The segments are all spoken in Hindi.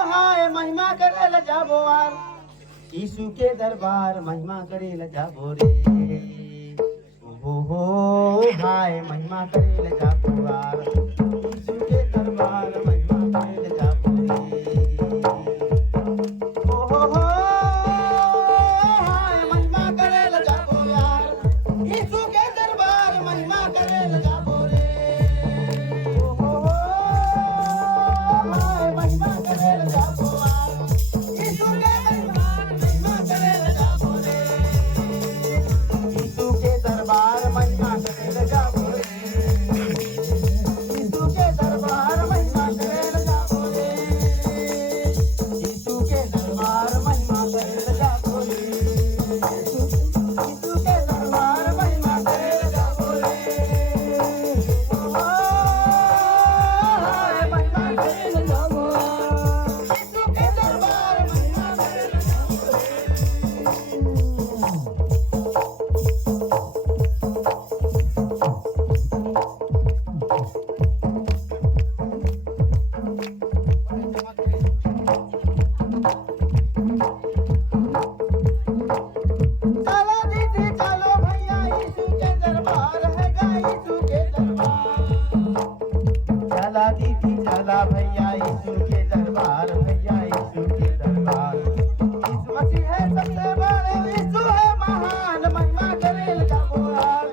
हाय महिमा करेल जाबो आर यीशु के दरबार महिमा करेल जाबो रे। हो हाय महिमा करेल जाबो आर यीशु के दरबार महिमा करेल जाबो रे। हो हाय महिमा करेल जाबो यार यीशु के दरबार महिमा करेल जाबो रे। हो हाय महिमा करेल जाबो चला भैया यीशु के दरबार भैया यीशु के दरबार। यीशु मसीह है सबसे बड़े यीशु है महान महिमा करेल जाबो यार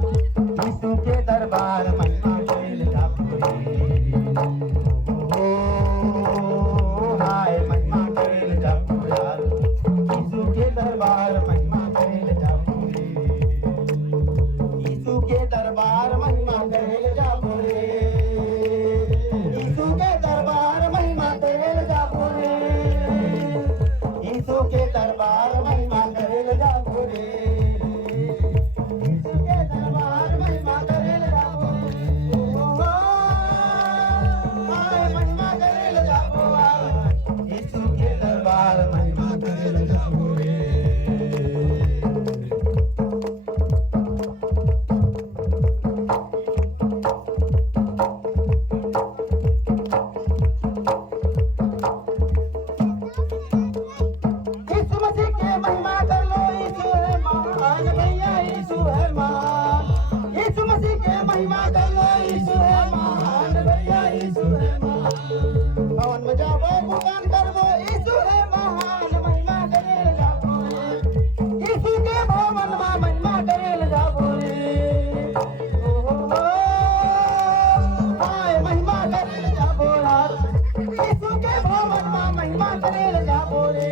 यीशु के दरबार महिमा करेल जाबो रे। हाय महिमा करेल जाबो यार यीशु के दरबार महिमा करेल जाबो रे। यीशु के दरबार महिमा करेल जाबो रे। के दरबार महिमा करेल जाबो रे। यीशु के दरबार महिमा करेल जाबो रे। हाय महिमा करेल जाबो यीशु के दरबार महिमा करेल जाबो रे। महिमा कर लो यीशु है महान भैया यीशु है महान। भवन में जाबो गुणगान करबो यीशु है महान महिमा करेल जाबो रे। यीशु के भवन में महिमा करेल जाबो रे। हाय महिमा करेल जाबो यार यीशु के भवन में महिमा करेल जाबो रे।